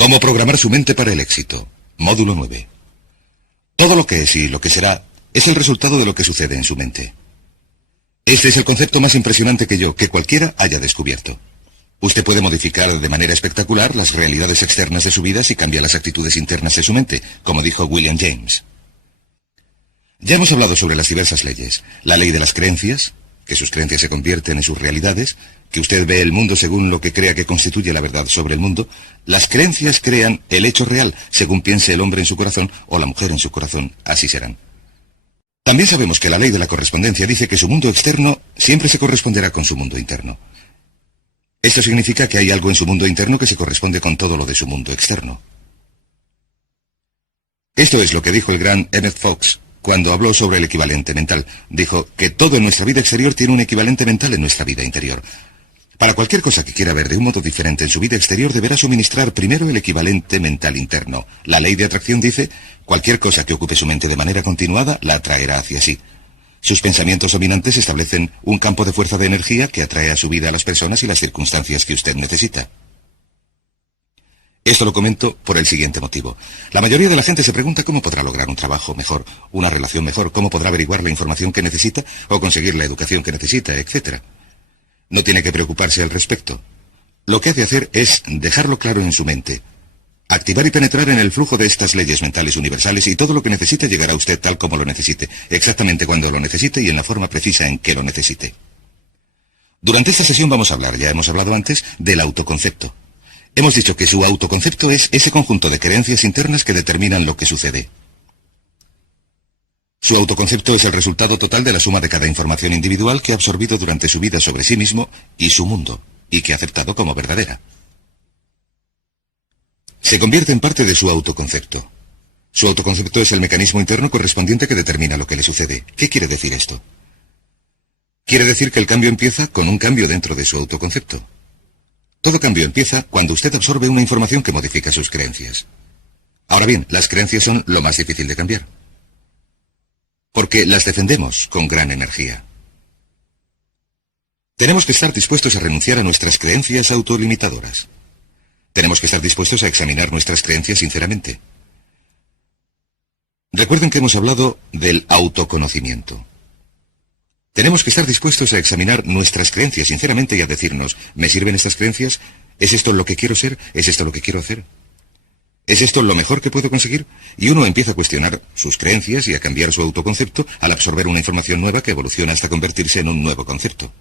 Cómo programar su mente para el éxito. Módulo 9. Todo lo que es y lo que será es el resultado de lo que sucede en su mente. Este es el concepto más impresionante que cualquiera haya descubierto. Usted puede modificar de manera espectacular las realidades externas de su vida si cambia las actitudes internas de su mente, como dijo William James. Ya hemos hablado sobre las diversas leyes. La ley de las creencias, que sus creencias se convierten en sus realidades, que usted ve el mundo según lo que crea que constituye la verdad sobre el mundo. Las creencias crean el hecho real, según piense el hombre en su corazón o la mujer en su corazón, así serán. También sabemos que la ley de la correspondencia dice que su mundo externo siempre se corresponderá con su mundo interno. Esto significa que hay algo en su mundo interno que se corresponde con todo lo de su mundo externo. Esto es lo que dijo el gran Emmett Fox cuando habló sobre el equivalente mental. Dijo que todo en nuestra vida exterior tiene un equivalente mental en nuestra vida interior. Para cualquier cosa que quiera ver de un modo diferente en su vida exterior, deberá suministrar primero el equivalente mental interno. La ley de atracción dice, cualquier cosa que ocupe su mente de manera continuada, la atraerá hacia sí. Sus pensamientos dominantes establecen un campo de fuerza de energía que atrae a su vida a las personas y las circunstancias que usted necesita. Esto lo comento por el siguiente motivo. La mayoría de la gente se pregunta cómo podrá lograr un trabajo mejor, una relación mejor, cómo podrá averiguar la información que necesita o conseguir la educación que necesita, etc. No tiene que preocuparse al respecto. Lo que ha de hacer es dejarlo claro en su mente. Activar y penetrar en el flujo de estas leyes mentales universales y todo lo que necesite llegará a usted tal como lo necesite, exactamente cuando lo necesite y en la forma precisa en que lo necesite. Durante esta sesión vamos a hablar, ya hemos hablado antes, del autoconcepto. Hemos dicho que su autoconcepto es ese conjunto de creencias internas que determinan lo que sucede. Su autoconcepto es el resultado total de la suma de cada información individual que ha absorbido durante su vida sobre sí mismo y su mundo, y que ha aceptado como verdadera. Se convierte en parte de su autoconcepto. Su autoconcepto es el mecanismo interno correspondiente que determina lo que le sucede. ¿Qué quiere decir esto? Quiere decir que el cambio empieza con un cambio dentro de su autoconcepto. Todo cambio empieza cuando usted absorbe una información que modifica sus creencias. Ahora bien, las creencias son lo más difícil de cambiar, porque las defendemos con gran energía. Tenemos que estar dispuestos a renunciar a nuestras creencias autolimitadoras. Tenemos que estar dispuestos a examinar nuestras creencias sinceramente. Recuerden que hemos hablado del autoconocimiento. Tenemos que estar dispuestos a examinar nuestras creencias sinceramente y a decirnos, ¿me sirven estas creencias? ¿Es esto lo que quiero ser? ¿Es esto lo que quiero hacer? ¿Es esto lo mejor que puedo conseguir? Y uno empieza a cuestionar sus creencias y a cambiar su autoconcepto al absorber una información nueva que evoluciona hasta convertirse en un nuevo concepto.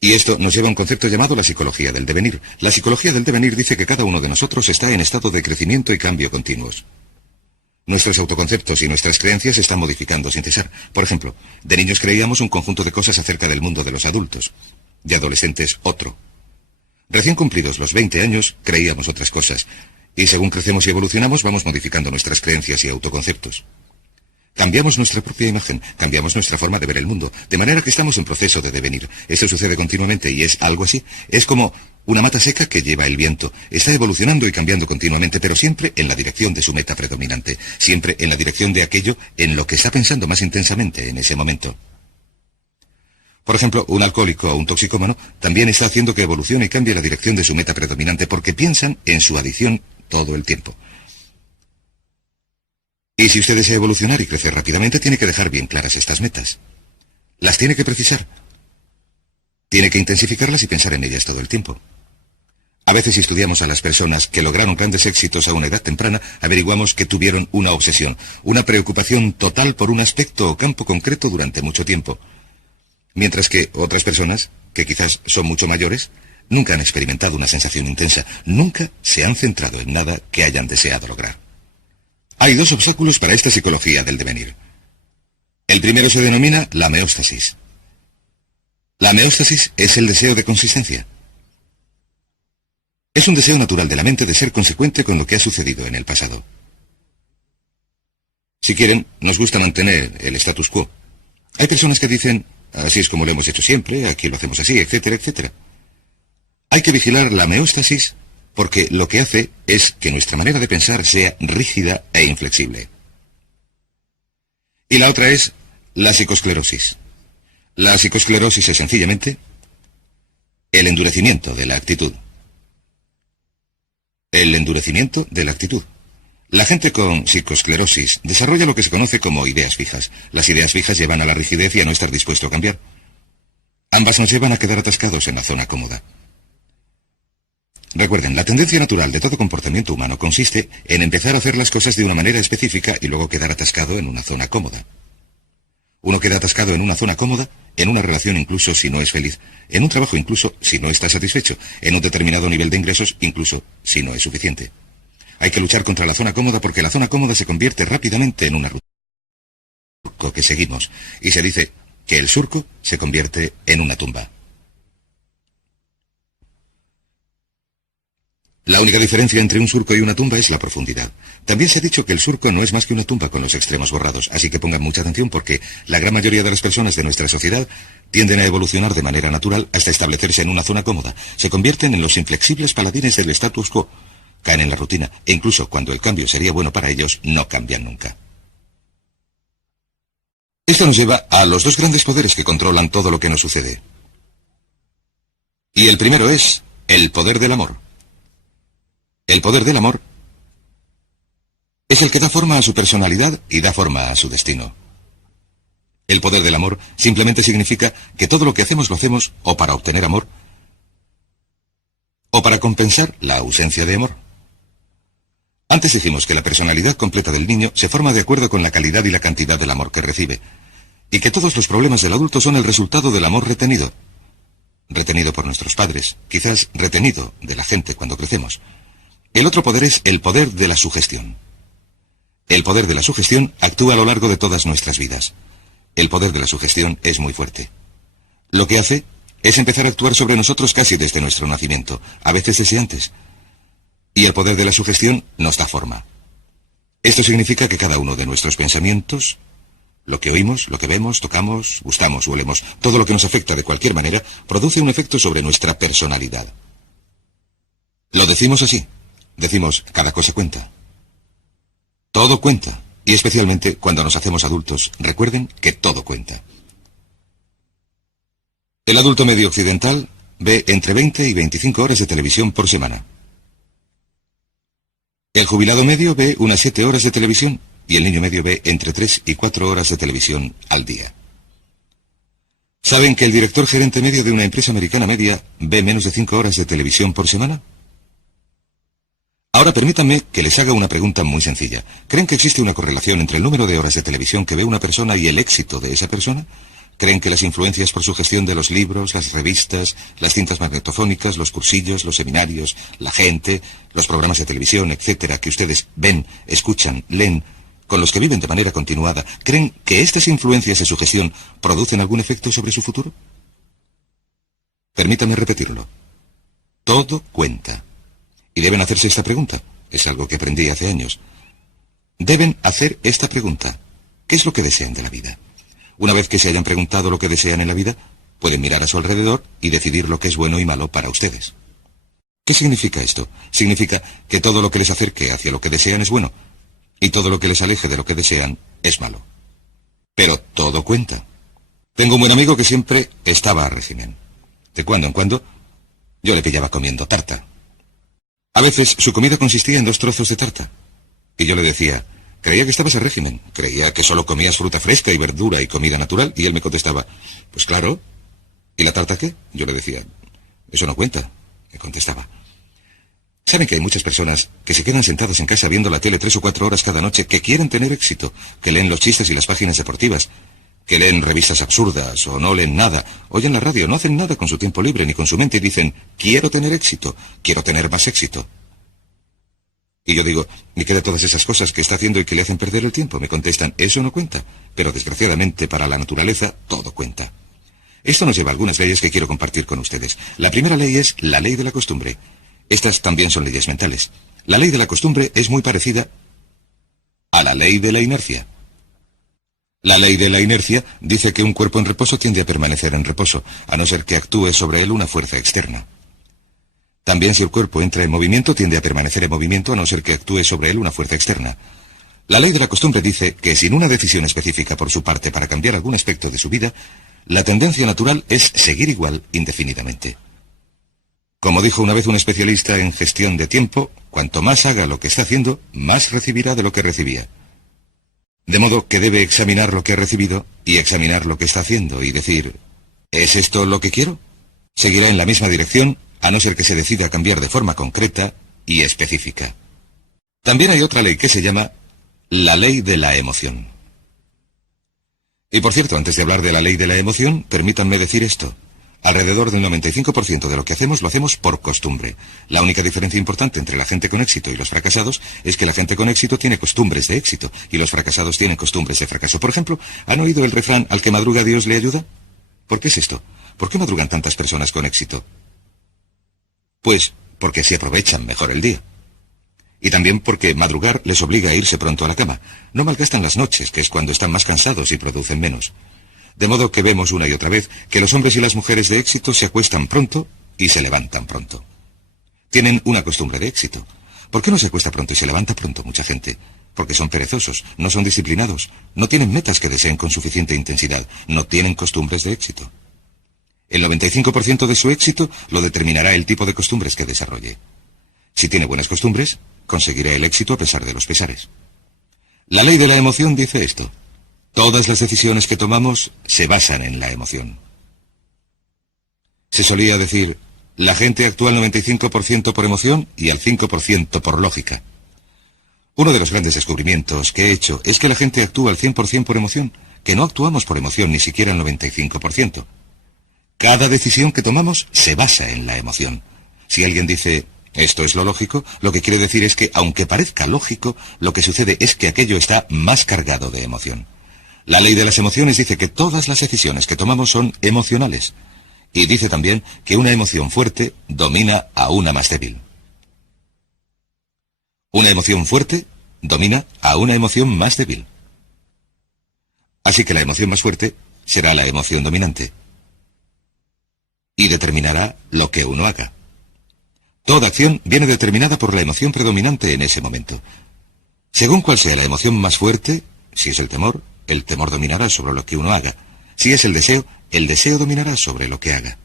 Y esto nos lleva a un concepto llamado la psicología del devenir. La psicología del devenir dice que cada uno de nosotros está en estado de crecimiento y cambio continuos. Nuestros autoconceptos y nuestras creencias se están modificando sin cesar. Por ejemplo, de niños creíamos un conjunto de cosas acerca del mundo de los adultos, de adolescentes otro. Recién cumplidos los 20 años, creíamos otras cosas, y según crecemos y evolucionamos, vamos modificando nuestras creencias y autoconceptos. Cambiamos nuestra propia imagen, cambiamos nuestra forma de ver el mundo, de manera que estamos en proceso de devenir. Esto sucede continuamente y es algo así. Es como una mata seca que lleva el viento. Está evolucionando y cambiando continuamente, pero siempre en la dirección de su meta predominante, siempre en la dirección de aquello en lo que está pensando más intensamente en ese momento. Por ejemplo, un alcohólico o un toxicómano también está haciendo que evolucione y cambie la dirección de su meta predominante porque piensan en su adicción todo el tiempo. Y si usted desea evolucionar y crecer rápidamente, tiene que dejar bien claras estas metas. Las tiene que precisar. Tiene que intensificarlas y pensar en ellas todo el tiempo. A veces, si estudiamos a las personas que lograron grandes éxitos a una edad temprana, averiguamos que tuvieron una obsesión, una preocupación total por un aspecto o campo concreto durante mucho tiempo. Mientras que otras personas, que quizás son mucho mayores, nunca han experimentado una sensación intensa, nunca se han centrado en nada que hayan deseado lograr. Hay dos obstáculos para esta psicología del devenir. El primero se denomina la meóstasis. La meóstasis es el deseo de consistencia. Es un deseo natural de la mente de ser consecuente con lo que ha sucedido en el pasado. Si quieren, nos gusta mantener el status quo. Hay personas que dicen, así es como lo hemos hecho siempre, aquí lo hacemos así, etcétera, etcétera. Hay que vigilar la meóstasis porque lo que hace es que nuestra manera de pensar sea rígida e inflexible. Y la otra es la psicosclerosis. La psicosclerosis es sencillamente el endurecimiento de la actitud. el endurecimiento de la actitud. La gente con psicoesclerosis desarrolla lo que se conoce como ideas fijas. Las ideas fijas llevan a la rigidez y a no estar dispuesto a cambiar. Ambas nos llevan a quedar atascados en la zona cómoda. Recuerden, la tendencia natural de todo comportamiento humano consiste en empezar a hacer las cosas de una manera específica y luego quedar atascado en una zona cómoda. Uno queda atascado en una zona cómoda, en una relación incluso si no es feliz, en un trabajo incluso si no está satisfecho, en un determinado nivel de ingresos incluso si no es suficiente. Hay que luchar contra la zona cómoda porque la zona cómoda se convierte rápidamente en una ruta que seguimos, y se dice que el surco se convierte en una tumba. La única diferencia entre un surco y una tumba es la profundidad. También se ha dicho que el surco no es más que una tumba con los extremos borrados, así que pongan mucha atención porque la gran mayoría de las personas de nuestra sociedad tienden a evolucionar de manera natural hasta establecerse en una zona cómoda. Se convierten en los inflexibles paladines del status quo, caen en la rutina e incluso cuando el cambio sería bueno para ellos, no cambian nunca. Esto nos lleva a los dos grandes poderes que controlan todo lo que nos sucede. Y el primero es el poder del amor. El poder del amor es el que da forma a su personalidad y da forma a su destino. El poder del amor simplemente significa que todo lo que hacemos lo hacemos o para obtener amor o para compensar la ausencia de amor. Antes dijimos que la personalidad completa del niño se forma de acuerdo con la calidad y la cantidad del amor que recibe, y que todos los problemas del adulto son el resultado del amor retenido. Retenido por nuestros padres, quizás retenido de la gente cuando crecemos. El otro poder es el poder de la sugestión. El poder de la sugestión actúa a lo largo de todas nuestras vidas. El poder de la sugestión es muy fuerte. Lo que hace es empezar a actuar sobre nosotros casi desde nuestro nacimiento, a veces desde antes. Y el poder de la sugestión nos da forma. Esto significa que cada uno de nuestros pensamientos, lo que oímos, lo que vemos, tocamos, gustamos, olemos, todo lo que nos afecta de cualquier manera, produce un efecto sobre nuestra personalidad. Lo decimos así. Decimos, cada cosa cuenta. Todo cuenta, y especialmente cuando nos hacemos adultos, recuerden que todo cuenta. El adulto medio occidental ve entre 20 y 25 horas de televisión por semana. El jubilado medio ve unas 7 horas de televisión, y el niño medio ve entre 3 y 4 horas de televisión al día. ¿Saben que el director gerente medio de una empresa americana media ve menos de 5 horas de televisión por semana? Ahora permítanme que les haga una pregunta muy sencilla. ¿Creen que existe una correlación entre el número de horas de televisión que ve una persona y el éxito de esa persona? ¿Creen que las influencias por sugestión de los libros, las revistas, las cintas magnetofónicas, los cursillos, los seminarios, la gente, los programas de televisión, etcétera, que ustedes ven, escuchan, leen, con los que viven de manera continuada, creen que estas influencias de sugestión producen algún efecto sobre su futuro? Permítame repetirlo. Todo cuenta. Y deben hacerse esta pregunta. Es algo que aprendí hace años. Deben hacer esta pregunta. ¿Qué es lo que desean de la vida? Una vez que se hayan preguntado lo que desean en la vida, pueden mirar a su alrededor y decidir lo que es bueno y malo para ustedes. ¿Qué significa esto? Significa que todo lo que les acerque hacia lo que desean es bueno, y todo lo que les aleje de lo que desean es malo. Pero todo cuenta. Tengo un buen amigo que siempre estaba a régimen. De cuando en cuando, yo le pillaba comiendo tarta. A veces su comida consistía en 2 trozos de tarta. Y yo le decía, creía que estabas a régimen, creía que solo comías fruta fresca y verdura y comida natural, y él me contestaba, pues claro. ¿Y la tarta qué? Yo le decía, eso no cuenta, me contestaba. ¿Saben que hay muchas personas que se quedan sentadas en casa viendo la tele 3 o 4 horas cada noche, que quieren tener éxito, que leen los chistes y las páginas deportivas, que leen revistas absurdas o no leen nada, oyen la radio, no hacen nada con su tiempo libre ni con su mente y dicen, quiero tener éxito, quiero tener más éxito? Y yo digo, ¿y qué de todas esas cosas que está haciendo y que le hacen perder el tiempo? Me contestan, eso no cuenta, pero desgraciadamente para la naturaleza todo cuenta. Esto nos lleva a algunas leyes que quiero compartir con ustedes. La primera ley es la ley de la costumbre. Estas también son leyes mentales. La ley de la costumbre es muy parecida a la ley de la inercia. La ley de la inercia dice que un cuerpo en reposo tiende a permanecer en reposo, a no ser que actúe sobre él una fuerza externa. También si el cuerpo entra en movimiento, tiende a permanecer en movimiento, a no ser que actúe sobre él una fuerza externa. La ley de la costumbre dice que sin una decisión específica por su parte para cambiar algún aspecto de su vida, la tendencia natural es seguir igual indefinidamente. Como dijo una vez un especialista en gestión de tiempo, cuanto más haga lo que está haciendo, más recibirá de lo que recibía. De modo que debe examinar lo que ha recibido y examinar lo que está haciendo y decir, ¿es esto lo que quiero? Seguirá en la misma dirección, a no ser que se decida a cambiar de forma concreta y específica. También hay otra ley que se llama la ley de la emoción. Y por cierto, antes de hablar de la ley de la emoción, permítanme decir esto. Alrededor del 95% de lo que hacemos lo hacemos por costumbre. La única diferencia importante entre la gente con éxito y los fracasados es que la gente con éxito tiene costumbres de éxito y los fracasados tienen costumbres de fracaso. Por ejemplo, ¿han oído el refrán al que madruga Dios le ayuda? ¿Por qué es esto? ¿Por qué madrugan tantas personas con éxito? Pues porque así aprovechan mejor el día. Y también porque madrugar les obliga a irse pronto a la cama. No malgastan las noches, que es cuando están más cansados y producen menos. De modo que vemos una y otra vez que los hombres y las mujeres de éxito se acuestan pronto y se levantan pronto. Tienen una costumbre de éxito. ¿Por qué no se acuesta pronto y se levanta pronto mucha gente? Porque son perezosos, no son disciplinados, no tienen metas que deseen con suficiente intensidad, no tienen costumbres de éxito. El 95% de su éxito lo determinará el tipo de costumbres que desarrolle. Si tiene buenas costumbres, conseguirá el éxito a pesar de los pesares. La ley de la emoción dice esto. Todas las decisiones que tomamos se basan en la emoción. Se solía decir, la gente actúa al 95% por emoción y al 5% por lógica. Uno de los grandes descubrimientos que he hecho es que la gente actúa al 100% por emoción, que no actuamos por emoción ni siquiera al 95%. Cada decisión que tomamos se basa en la emoción. Si alguien dice, esto es lo lógico, lo que quiere decir es que, aunque parezca lógico, lo que sucede es que aquello está más cargado de emoción. La ley de las emociones dice que todas las decisiones que tomamos son emocionales. Y dice también que una emoción fuerte domina a una más débil. Una emoción fuerte domina a una emoción más débil. Así que la emoción más fuerte será la emoción dominante. Y determinará lo que uno haga. Toda acción viene determinada por la emoción predominante en ese momento. Según cuál sea la emoción más fuerte, si es el temor dominará sobre lo que uno haga. Si es el deseo dominará sobre lo que haga.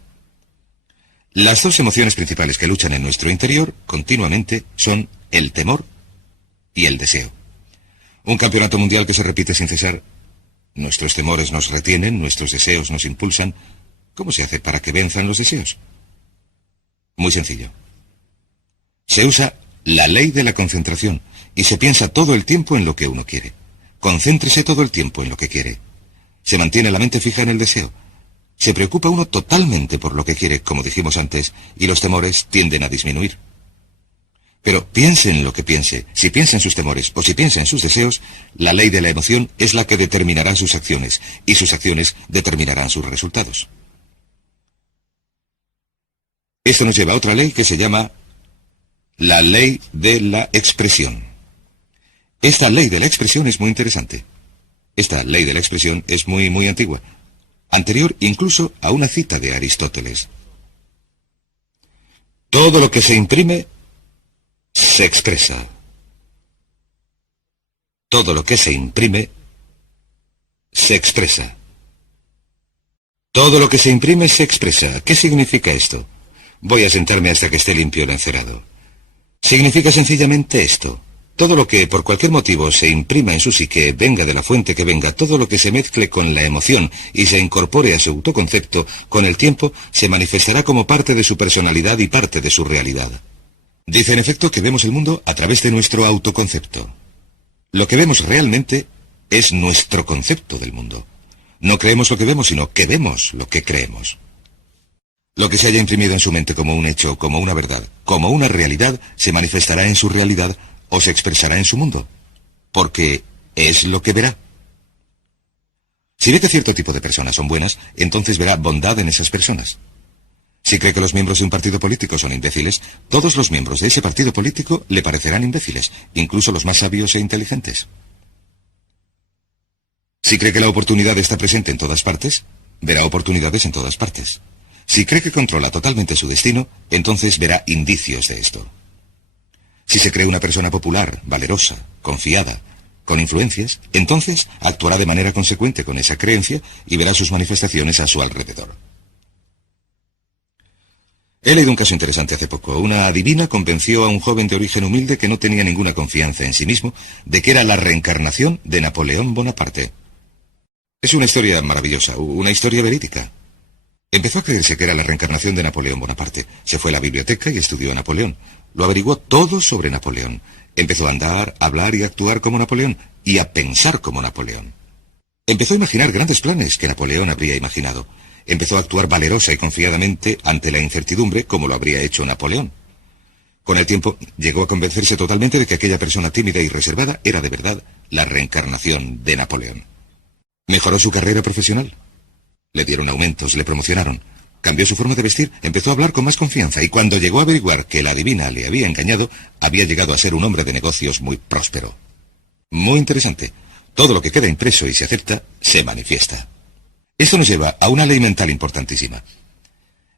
Las dos emociones principales que luchan en nuestro interior continuamente son el temor y el deseo. Un campeonato mundial que se repite sin cesar. Nuestros temores nos retienen, nuestros deseos nos impulsan. ¿Cómo se hace para que venzan los deseos? Muy sencillo. Se usa la ley de la concentración y se piensa todo el tiempo en lo que uno quiere. Concéntrese todo el tiempo en lo que quiere. Se mantiene la mente fija en el deseo. Se preocupa uno totalmente por lo que quiere, como dijimos antes, y los temores tienden a disminuir. Pero piense en lo que piense, si piensa en sus temores o si piensa en sus deseos, la ley de la emoción es la que determinará sus acciones, y sus acciones determinarán sus resultados. Esto nos lleva a otra ley que se llama la ley de la expresión. Esta ley de la expresión es muy interesante. Esta ley de la expresión es muy antigua, anterior incluso a una cita de Aristóteles. Todo lo que se imprime se expresa. Todo lo que se imprime se expresa. Todo lo que se imprime se expresa. ¿Qué significa esto? Voy a sentarme hasta que esté limpio el encerado. Significa sencillamente esto. Todo lo que por cualquier motivo se imprima en su psique, venga de la fuente que venga, todo lo que se mezcle con la emoción y se incorpore a su autoconcepto, con el tiempo se manifestará como parte de su personalidad y parte de su realidad. Dice en efecto que vemos el mundo a través de nuestro autoconcepto. Lo que vemos realmente es nuestro concepto del mundo. No creemos lo que vemos, sino que vemos lo que creemos. Lo que se haya imprimido en su mente como un hecho, como una verdad, como una realidad, se manifestará en su realidad o se expresará en su mundo, porque es lo que verá. Si ve que cierto tipo de personas son buenas, entonces verá bondad en esas personas. Si cree que los miembros de un partido político son imbéciles, todos los miembros de ese partido político le parecerán imbéciles, incluso los más sabios e inteligentes. Si cree que la oportunidad está presente en todas partes, verá oportunidades en todas partes. Si cree que controla totalmente su destino, entonces verá indicios de esto. Si se cree una persona popular, valerosa, confiada, con influencias, entonces actuará de manera consecuente con esa creencia y verá sus manifestaciones a su alrededor. He leído un caso interesante hace poco. Una adivina convenció a un joven de origen humilde que no tenía ninguna confianza en sí mismo de que era la reencarnación de Napoleón Bonaparte. Es una historia maravillosa, una historia verídica. Empezó a creerse que era la reencarnación de Napoleón Bonaparte. Se fue a la biblioteca y estudió a Napoleón. Lo averiguó todo sobre Napoleón. Empezó a andar, a hablar y a actuar como Napoleón, y a pensar como Napoleón. Empezó a imaginar grandes planes que Napoleón habría imaginado. Empezó a actuar valerosa y confiadamente ante la incertidumbre como lo habría hecho Napoleón. Con el tiempo llegó a convencerse totalmente de que aquella persona tímida y reservada era de verdad la reencarnación de Napoleón. Mejoró su carrera profesional. Le dieron aumentos, le promocionaron. Cambió su forma de vestir, empezó a hablar con más confianza y cuando llegó a averiguar que la adivina le había engañado, había llegado a ser un hombre de negocios muy próspero. Muy interesante. Todo lo que queda impreso y se acepta, se manifiesta. Esto nos lleva a una ley mental importantísima.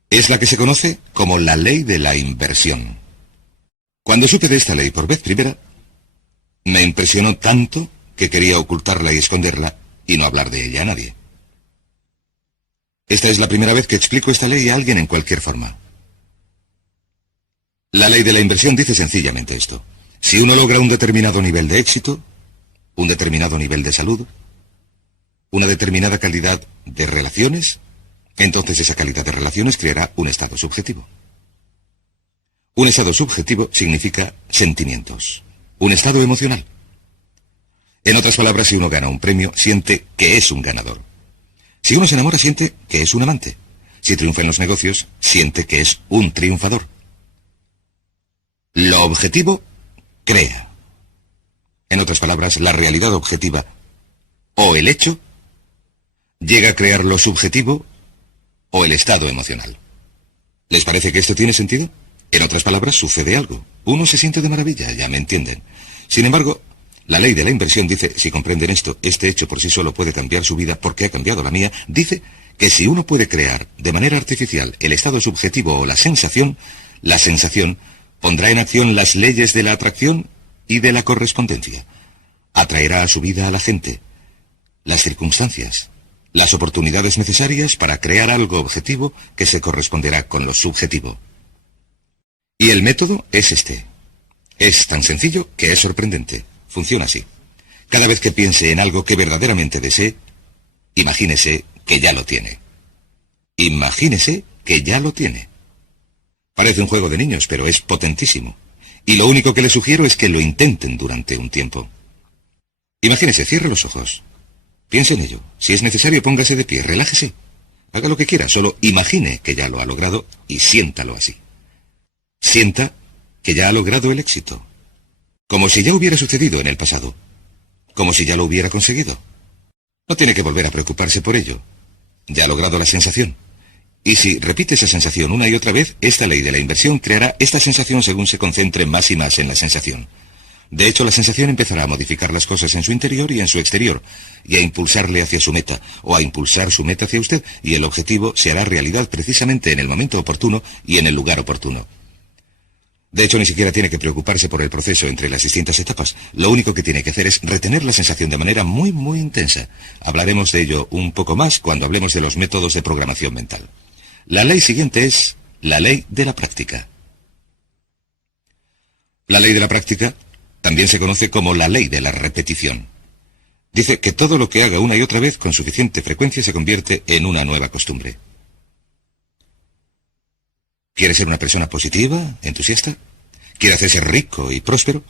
Es la que se conoce como la ley de la inversión. Cuando supe de esta ley por vez primera, me impresionó tanto que quería ocultarla y esconderla y no hablar de ella a nadie. Esta es la primera vez que explico esta ley a alguien en cualquier forma. La ley de la inversión dice sencillamente esto. Si uno logra un determinado nivel de éxito, un determinado nivel de salud, una determinada calidad de relaciones, entonces esa calidad de relaciones creará un estado subjetivo. Un estado subjetivo significa sentimientos, un estado emocional. En otras palabras, si uno gana un premio, siente que es un ganador. Si uno se enamora, siente que es un amante. Si triunfa en los negocios, siente que es un triunfador. Lo objetivo crea. En otras palabras, la realidad objetiva o el hecho llega a crear lo subjetivo o el estado emocional. ¿Les parece que esto tiene sentido? En otras palabras, sucede algo. Uno se siente de maravilla, ya me entienden. Sin embargo, la ley de la inversión dice, si comprenden esto, este hecho por sí solo puede cambiar su vida porque ha cambiado la mía, dice que si uno puede crear de manera artificial el estado subjetivo o la sensación pondrá en acción las leyes de la atracción y de la correspondencia. Atraerá a su vida a la gente, las circunstancias, las oportunidades necesarias para crear algo objetivo que se corresponderá con lo subjetivo. Y el método es este. Es tan sencillo que es sorprendente. Funciona así. Cada vez que piense en algo que verdaderamente desee, imagínese que ya lo tiene. Imagínese que ya lo tiene. Parece un juego de niños, pero es potentísimo. Y lo único que les sugiero es que lo intenten durante un tiempo. Imagínese, cierre los ojos. Piense en ello. Si es necesario, póngase de pie, relájese. Haga lo que quiera, solo imagine que ya lo ha logrado y siéntalo así. Sienta que ya ha logrado el éxito. Como si ya hubiera sucedido en el pasado. Como si ya lo hubiera conseguido. No tiene que volver a preocuparse por ello. Ya ha logrado la sensación. Y si repite esa sensación una y otra vez, esta ley de la inversión creará esta sensación según se concentre más y más en la sensación. De hecho, la sensación empezará a modificar las cosas en su interior y en su exterior, y a impulsarle hacia su meta, o a impulsar su meta hacia usted, y el objetivo se hará realidad precisamente en el momento oportuno y en el lugar oportuno. De hecho, ni siquiera tiene que preocuparse por el proceso entre las distintas etapas. Lo único que tiene que hacer es retener la sensación de manera muy, muy intensa. Hablaremos de ello un poco más cuando hablemos de los métodos de programación mental. La ley siguiente es la ley de la práctica. La ley de la práctica también se conoce como la ley de la repetición. Dice que todo lo que haga una y otra vez con suficiente frecuencia se convierte en una nueva costumbre. ¿Quiere ser una persona positiva, entusiasta? ¿Quiere hacerse rico y próspero?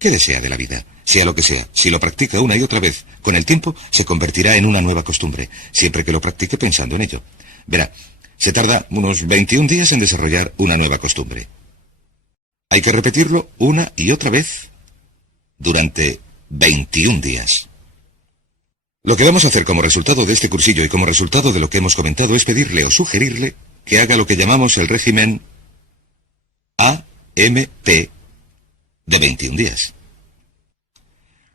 ¿Qué desea de la vida? Sea lo que sea, si lo practica una y otra vez, con el tiempo se convertirá en una nueva costumbre, siempre que lo practique pensando en ello. Verá, se tarda unos 21 días en desarrollar una nueva costumbre. Hay que repetirlo una y otra vez durante 21 días. Lo que vamos a hacer como resultado de este cursillo y como resultado de lo que hemos comentado es pedirle o sugerirle que haga lo que llamamos el régimen AMP de 21 días.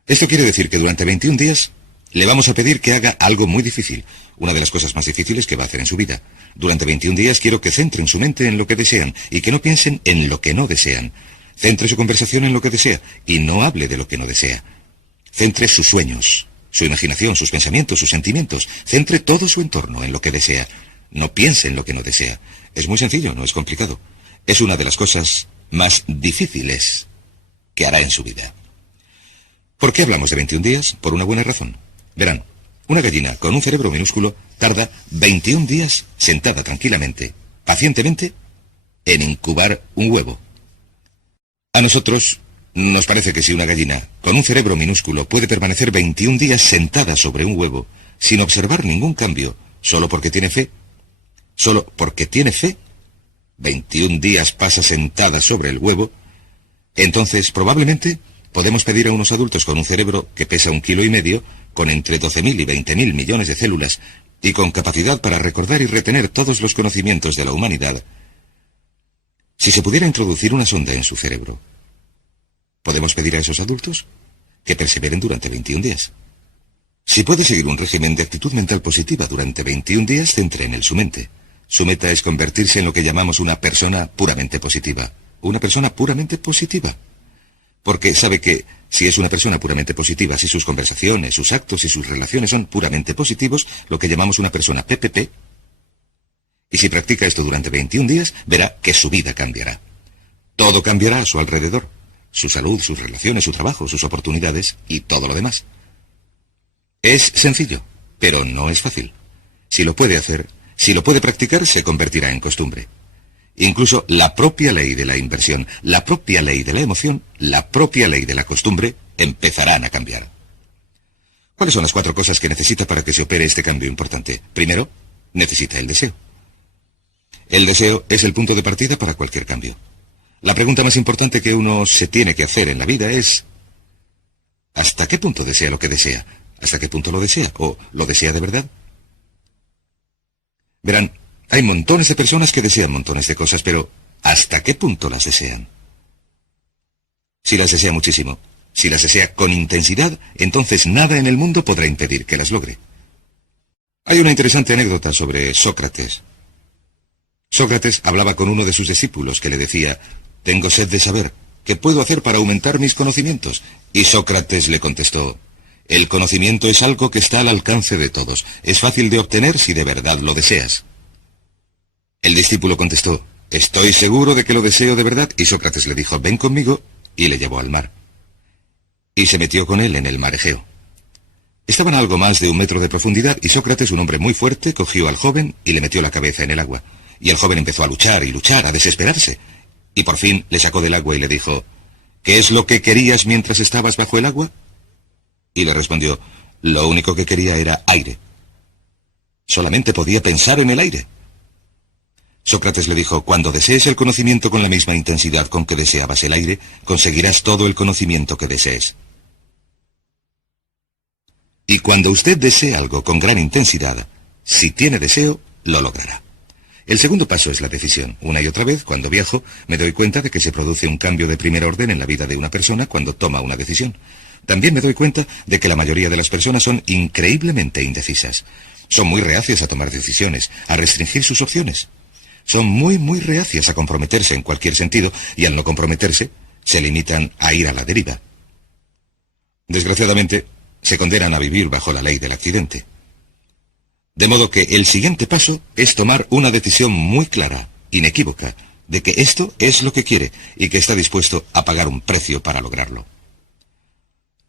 Esto quiere decir que durante 21 días le vamos a pedir que haga algo muy difícil, una de las cosas más difíciles que va a hacer en su vida. Durante 21 días quiero que centren su mente en lo que desean y que no piensen en lo que no desean. Centre su conversación en lo que desea y no hable de lo que no desea. Centre sus sueños, su imaginación, sus pensamientos, sus sentimientos. Centre todo su entorno en lo que desea. No piense en lo que no desea. Es muy sencillo, no es complicado. Es una de las cosas más difíciles que hará en su vida. ¿Por qué hablamos de 21 días? Por una buena razón. Verán, una gallina con un cerebro minúsculo tarda 21 días sentada tranquilamente, pacientemente, en incubar un huevo. A nosotros nos parece que si una gallina con un cerebro minúsculo puede permanecer 21 días sentada sobre un huevo sin observar ningún cambio, solo porque tiene fe, 21 días pasa sentada sobre el huevo, entonces probablemente podemos pedir a unos adultos con un cerebro que pesa 1,5 kilos, con entre 12.000 y 20.000 millones de células y con capacidad para recordar y retener todos los conocimientos de la humanidad. Si se pudiera introducir una sonda en su cerebro, podemos pedir a esos adultos que perseveren durante 21 días. Si puede seguir un régimen de actitud mental positiva durante 21 días, centre en él su mente. Su meta es convertirse en lo que llamamos una persona puramente positiva. Una persona puramente positiva. Porque sabe que si es una persona puramente positiva, si sus conversaciones, sus actos y sus relaciones son puramente positivos, lo que llamamos una persona PPP, y si practica esto durante 21 días, verá que su vida cambiará. Todo cambiará a su alrededor. Su salud, sus relaciones, su trabajo, sus oportunidades y todo lo demás. Es sencillo, pero no es fácil. Si lo puede hacer, si lo puede practicar, se convertirá en costumbre. Incluso la propia ley de la inversión, la propia ley de la emoción, la propia ley de la costumbre empezarán a cambiar. ¿Cuáles son las 4 cosas que necesita para que se opere este cambio importante? Primero, necesita el deseo. El deseo es el punto de partida para cualquier cambio. La pregunta más importante que uno se tiene que hacer en la vida es: ¿hasta qué punto desea lo que desea? ¿Hasta qué punto lo desea? ¿O lo desea de verdad? Verán, hay montones de personas que desean montones de cosas, pero ¿hasta qué punto las desean? Si las desea muchísimo, si las desea con intensidad, entonces nada en el mundo podrá impedir que las logre. Hay una interesante anécdota sobre Sócrates. Sócrates hablaba con uno de sus discípulos que le decía: «Tengo sed de saber, ¿qué puedo hacer para aumentar mis conocimientos?». Y Sócrates le contestó: «El conocimiento es algo que está al alcance de todos. Es fácil de obtener si de verdad lo deseas». El discípulo contestó: «Estoy seguro de que lo deseo de verdad». Y Sócrates le dijo: «Ven conmigo», y le llevó al mar. Y se metió con él en el mar Egeo. Estaban a algo más de 1 metro de profundidad, y Sócrates, un hombre muy fuerte, cogió al joven y le metió la cabeza en el agua. Y el joven empezó a luchar y luchar, a desesperarse. Y por fin le sacó del agua y le dijo: «¿Qué es lo que querías mientras estabas bajo el agua?». Y le respondió: «Lo único que quería era aire. Solamente podía pensar en el aire». Sócrates le dijo: «Cuando desees el conocimiento con la misma intensidad con que deseabas el aire, conseguirás todo el conocimiento que desees. Y cuando usted desee algo con gran intensidad, si tiene deseo, lo logrará». El segundo paso es la decisión. Una y otra vez, cuando viajo, me doy cuenta de que se produce un cambio de primer orden en la vida de una persona cuando toma una decisión. También me doy cuenta de que la mayoría de las personas son increíblemente indecisas. Son muy reacias a tomar decisiones, a restringir sus opciones. Son muy reacias a comprometerse en cualquier sentido, y al no comprometerse, se limitan a ir a la deriva. Desgraciadamente, se condenan a vivir bajo la ley del accidente. De modo que el siguiente paso es tomar una decisión muy clara, inequívoca, de que esto es lo que quiere y que está dispuesto a pagar un precio para lograrlo.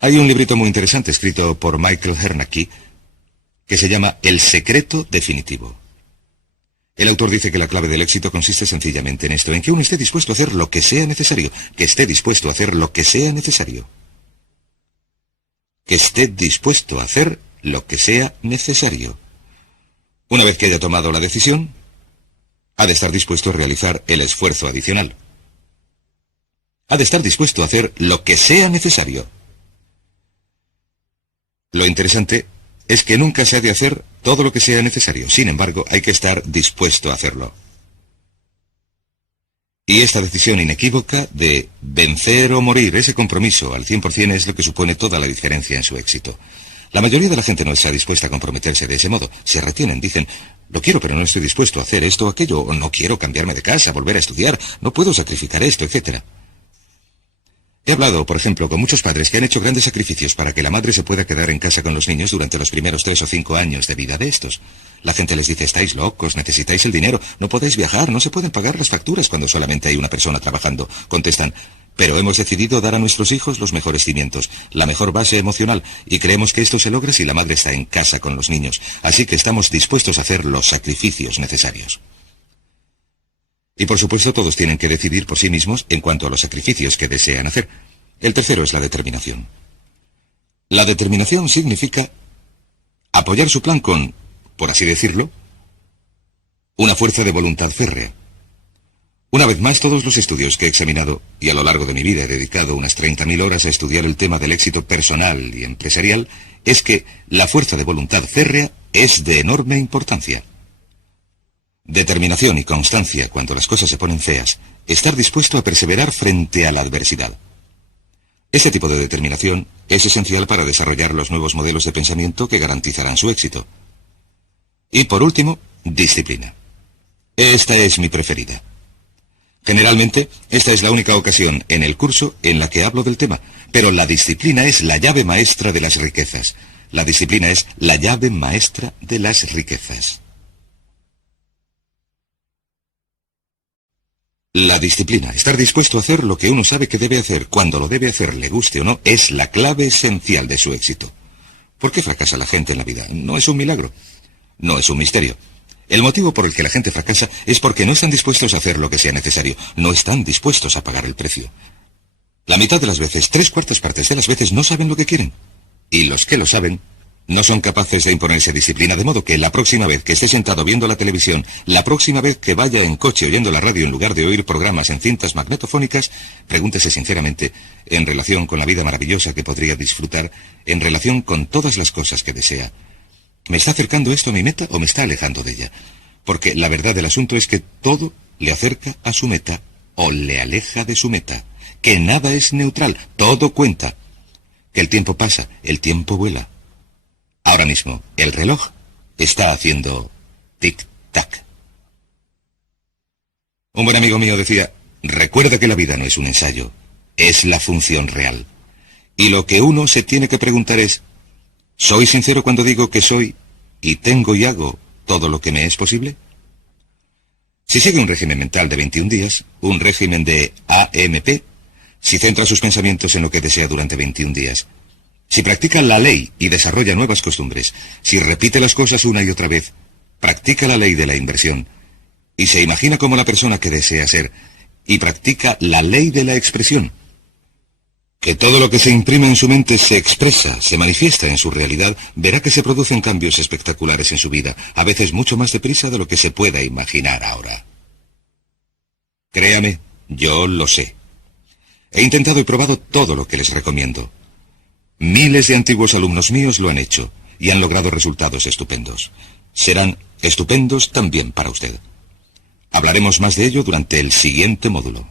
Hay un librito muy interesante escrito por Michael Hernacki que se llama El secreto definitivo. El autor dice que la clave del éxito consiste sencillamente en esto, en que uno esté dispuesto a hacer lo que sea necesario, que esté dispuesto a hacer lo que sea necesario. Que esté dispuesto a hacer lo que sea necesario. Una vez que haya tomado la decisión, ha de estar dispuesto a realizar el esfuerzo adicional. Ha de estar dispuesto a hacer lo que sea necesario. Lo interesante es que nunca se ha de hacer todo lo que sea necesario. Sin embargo, hay que estar dispuesto a hacerlo. Y esta decisión inequívoca de vencer o morir, ese compromiso al 100% es lo que supone toda la diferencia en su éxito. La mayoría de la gente no está dispuesta a comprometerse de ese modo. Se retienen, dicen: «Lo quiero, pero no estoy dispuesto a hacer esto o aquello», o «no quiero cambiarme de casa, volver a estudiar, no puedo sacrificar esto», etc. He hablado, por ejemplo, con muchos padres que han hecho grandes sacrificios para que la madre se pueda quedar en casa con los niños durante los primeros 3 o 5 años de vida de estos. La gente les dice, estáis locos, necesitáis el dinero, no podéis viajar, no se pueden pagar las facturas cuando solamente hay una persona trabajando. Contestan, pero hemos decidido dar a nuestros hijos los mejores cimientos, la mejor base emocional, y creemos que esto se logra si la madre está en casa con los niños. Así que estamos dispuestos a hacer los sacrificios necesarios. Y por supuesto todos tienen que decidir por sí mismos en cuanto a los sacrificios que desean hacer. El tercero es la determinación. La determinación significa apoyar su plan con, por así decirlo, una fuerza de voluntad férrea. Una vez más, todos los estudios que he examinado, y a lo largo de mi vida he dedicado unas 30.000 horas a estudiar el tema del éxito personal y empresarial, es que la fuerza de voluntad férrea es de enorme importancia. Determinación y constancia cuando las cosas se ponen feas, estar dispuesto a perseverar frente a la adversidad. Este tipo de determinación es esencial para desarrollar los nuevos modelos de pensamiento que garantizarán su éxito. Y por último, disciplina. Esta es mi preferida. Generalmente, esta es la única ocasión en el curso en la que hablo del tema, pero la disciplina es la llave maestra de las riquezas. La disciplina es la llave maestra de las riquezas. La disciplina, estar dispuesto a hacer lo que uno sabe que debe hacer, cuando lo debe hacer, le guste o no, es la clave esencial de su éxito. ¿Por qué fracasa la gente en la vida? No es un milagro, no es un misterio. El motivo por el que la gente fracasa es porque no están dispuestos a hacer lo que sea necesario, no están dispuestos a pagar el precio. La mitad de las veces, 3/4 partes de las veces, no saben lo que quieren. Y los que lo saben, no son capaces de imponerse disciplina, de modo que la próxima vez que esté sentado viendo la televisión, la próxima vez que vaya en coche oyendo la radio en lugar de oír programas en cintas magnetofónicas, pregúntese sinceramente, en relación con la vida maravillosa que podría disfrutar, en relación con todas las cosas que desea, ¿me está acercando esto a mi meta o me está alejando de ella? Porque la verdad del asunto es que todo le acerca a su meta o le aleja de su meta, que nada es neutral, todo cuenta, que el tiempo pasa, el tiempo vuela. Ahora mismo, el reloj está haciendo tic-tac. Un buen amigo mío decía, recuerda que la vida no es un ensayo, es la función real. Y lo que uno se tiene que preguntar es, ¿soy sincero cuando digo que soy y tengo y hago todo lo que me es posible? Si sigue un régimen mental de 21 días, un régimen de AMP, si centra sus pensamientos en lo que desea durante 21 días, si practica la ley y desarrolla nuevas costumbres, si repite las cosas una y otra vez, practica la ley de la inversión, y se imagina como la persona que desea ser, y practica la ley de la expresión, que todo lo que se imprime en su mente se expresa, se manifiesta en su realidad, verá que se producen cambios espectaculares en su vida, a veces mucho más deprisa de lo que se pueda imaginar ahora. Créame, yo lo sé. He intentado y probado todo lo que les recomiendo. Miles de antiguos alumnos míos lo han hecho y han logrado resultados estupendos. Serán estupendos también para usted. Hablaremos más de ello durante el siguiente módulo.